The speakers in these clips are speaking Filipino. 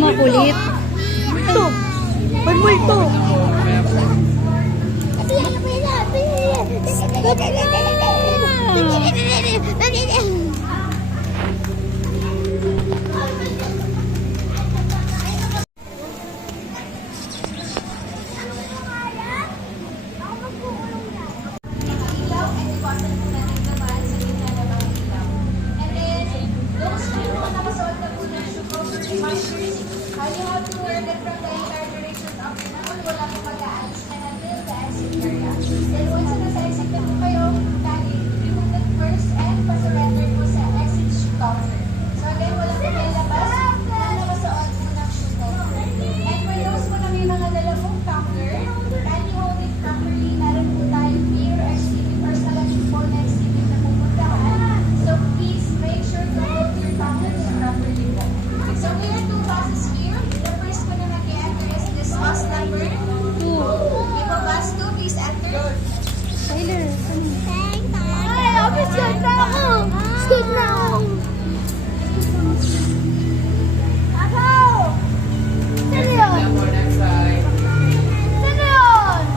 Makulit. Ito. Magmulto. You have to wear that from the entire duration of the pool. Wala po mag-aalis na until the exit area. Then once na nasa exit na po kayo, remove that first and pa-surrender po sa exit shoe cover. So again, wala po kayo labas na nakasuot po ng shoe cover. And for those po na may mga dala pong tumbler, kindly hold it properly. Naroon po tayo near our sleeping or salamin po next sleeping na pupuntahan. So please make sure to hold your tumblers properly po. So we have two buses here. The first one na mag-enter is this bus number 2. Ipo bus 2, please enter. Tyler. Ay, office yun na ako. Skip na ako. Ako! Sino yun? Sino yun?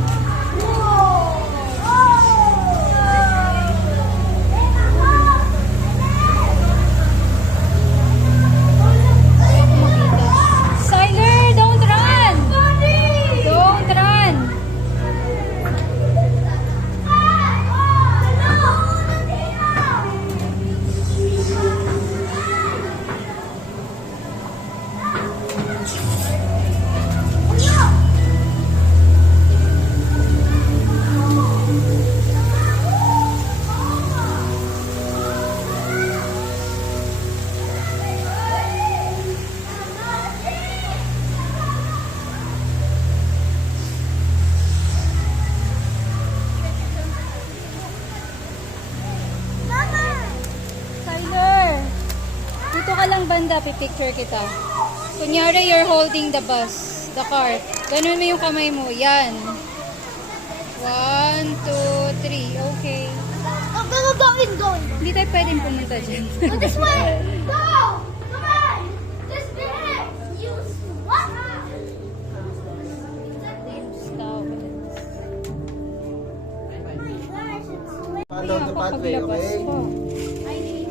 Tyler, don't run! Don't run! Tyler! Dito ka lang banda, pipicture kita. Kunyari, you're holding the bus, the car. Ganun mo yung kamay mo. Yan. 1, 2, 3. Okay. I'm gonna go in, go in. Hindi tayo pwedeng pumunta dyan. Go this way. Go! Come on! This way! You what? Stop. Down the pathway, okay? Tyler!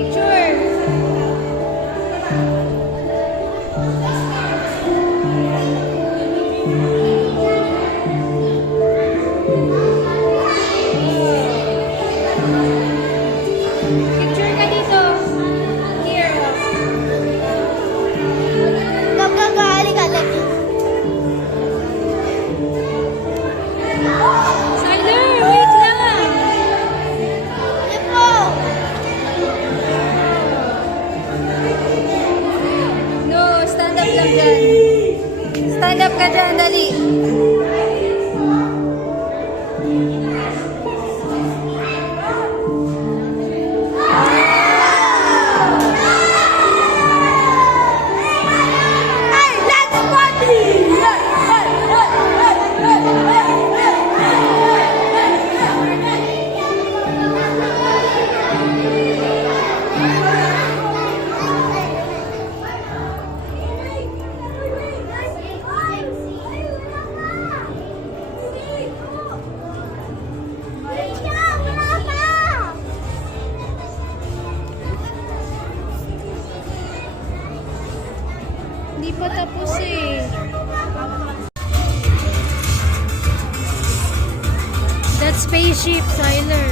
Picture! Picture ka dito. Here. Nagkakaali ka lagi. Tyler, wait lang. Yan po. No, stand up lang dyan. Stand up ka dyan, dali. Hey, let's party! Hindi pa tapos eh. That spaceship, Tyler.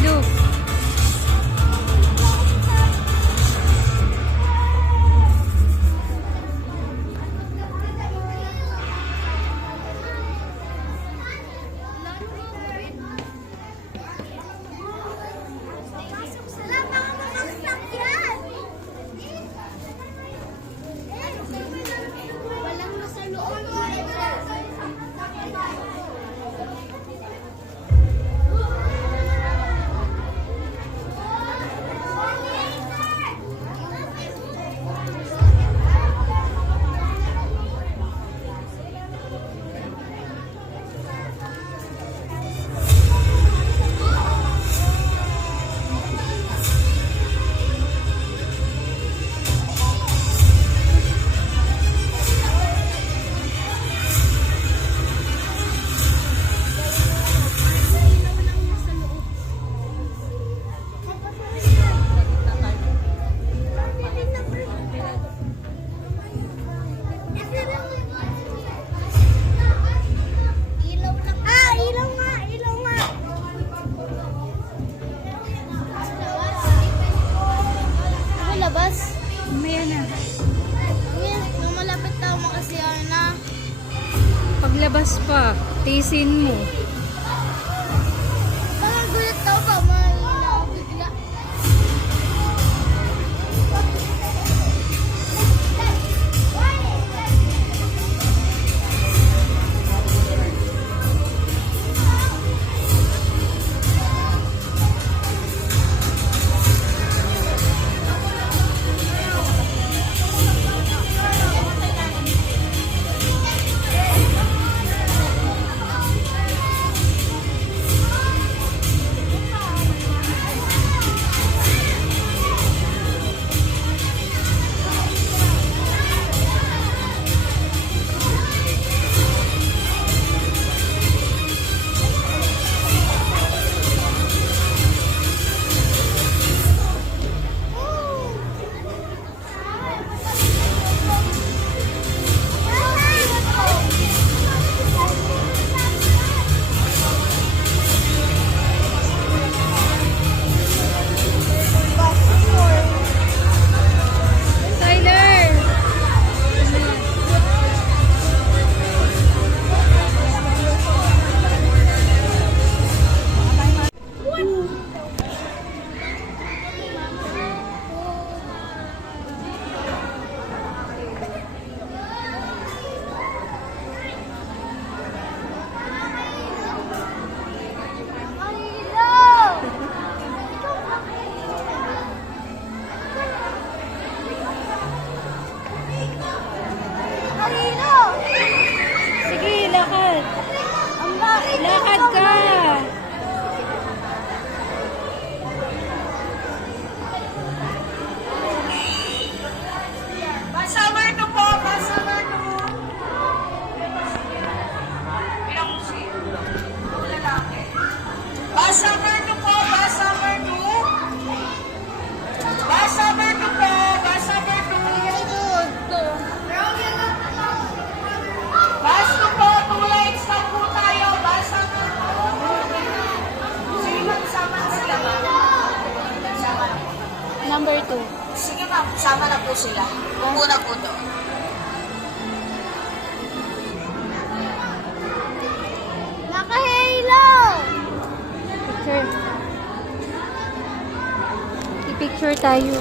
Look. Wala pa ako makasakyan. Walang nasa loob. Ilaw na. Ah, ilaw nga, ilaw nga. Ako labas. Mamaya na. Nung malapit daw mo kasi na. Paglabas pa, tisin mo. Parang gulat daw ba? Malaw bigla. Tyler! Sige, lakad. Lakad ka. Pasummer to po, pasummer to. Ilang si? Lalaki. Pasummer to po, pasummer to. Pasummer to po, pasummer to. Bas to po, 2 lights lang po tayo. Pasummer to. Sige, magsama na sila ba? Sama na po. Number 2. Sige ma'am, sama na po sila. Muna po to. Naka-halo! Picture. I-picture tayo.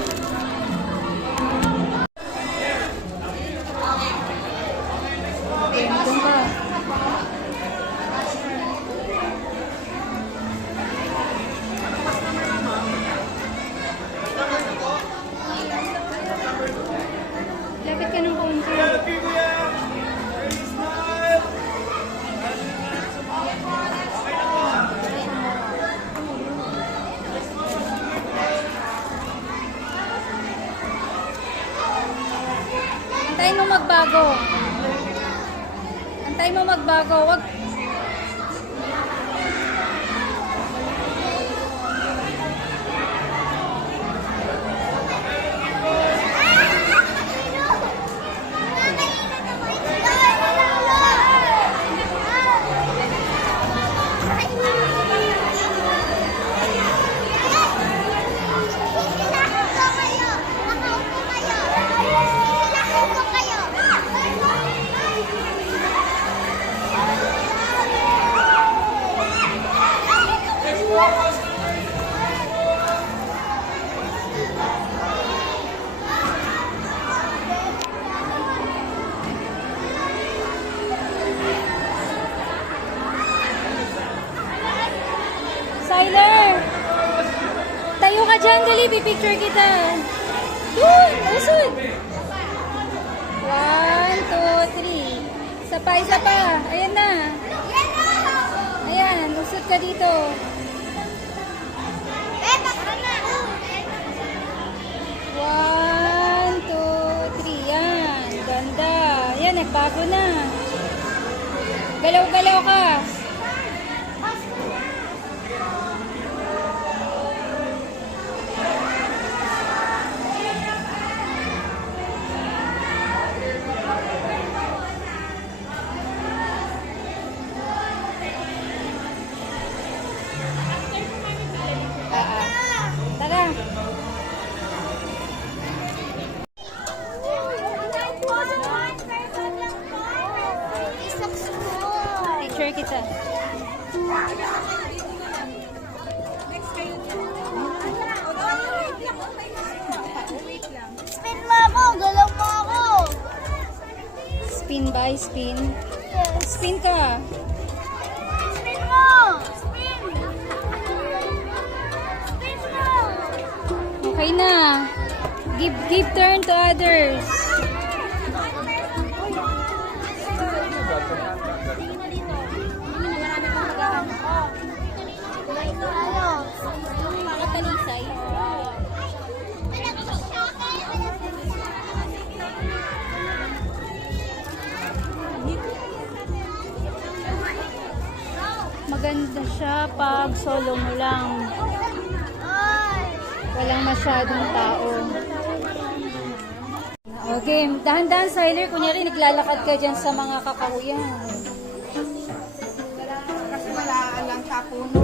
Doon ka. Lapit ka ng konti. Antayin mo magbago. Antayin mo magbago. Wag. Dali, pipicture kita. Yun, usod. 1, 2, 3. Isa pa. Ayan na. Ayan, usod ka dito. Eh, baka na. 1, 2, 3. Yan, ganda. Yan, nagbago na. Galaw-galaw ka. Tara. Picture kita. Spin mo ako, galaw mo ako. Spin by spin. Yes. Spin ka. Spin mo. Spin. Spin mo. Okay na. Give turn to others. Ano? Makatalisay. Maganda siya pag solo mo lang. Ay. Walang masyadong tao. Okay, dahan-dahan, Siler. Kunyari, naglalakad ka dyan sa mga kakauyan. Kasi wala lang sa puno.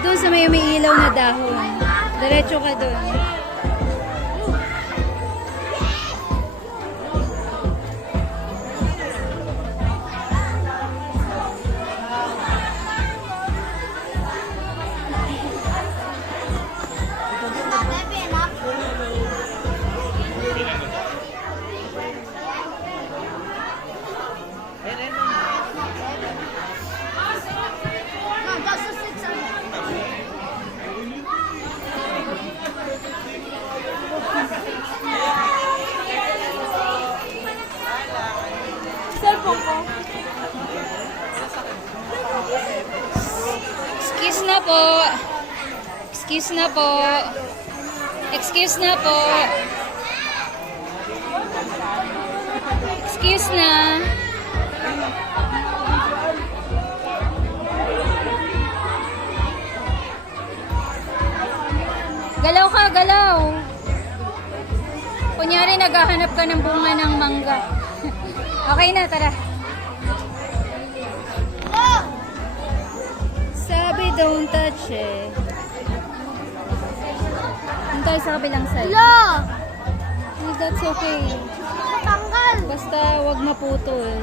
Doon sa may ilaw na dahon. Diretso ka doon. Cellphone ko. Excuse na po. Excuse na po. Excuse na po. Excuse na. Galaw ka, galaw. Kunyari, naghahanap ka ng bunga ng mangga. Okay na, tara. Sabi, don't touch eh. Doon tayo sa kabilang side. Lo! Eh, that's okay. Matanggal. Basta wag maputol.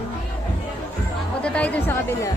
Punta tayo dun sa kabila.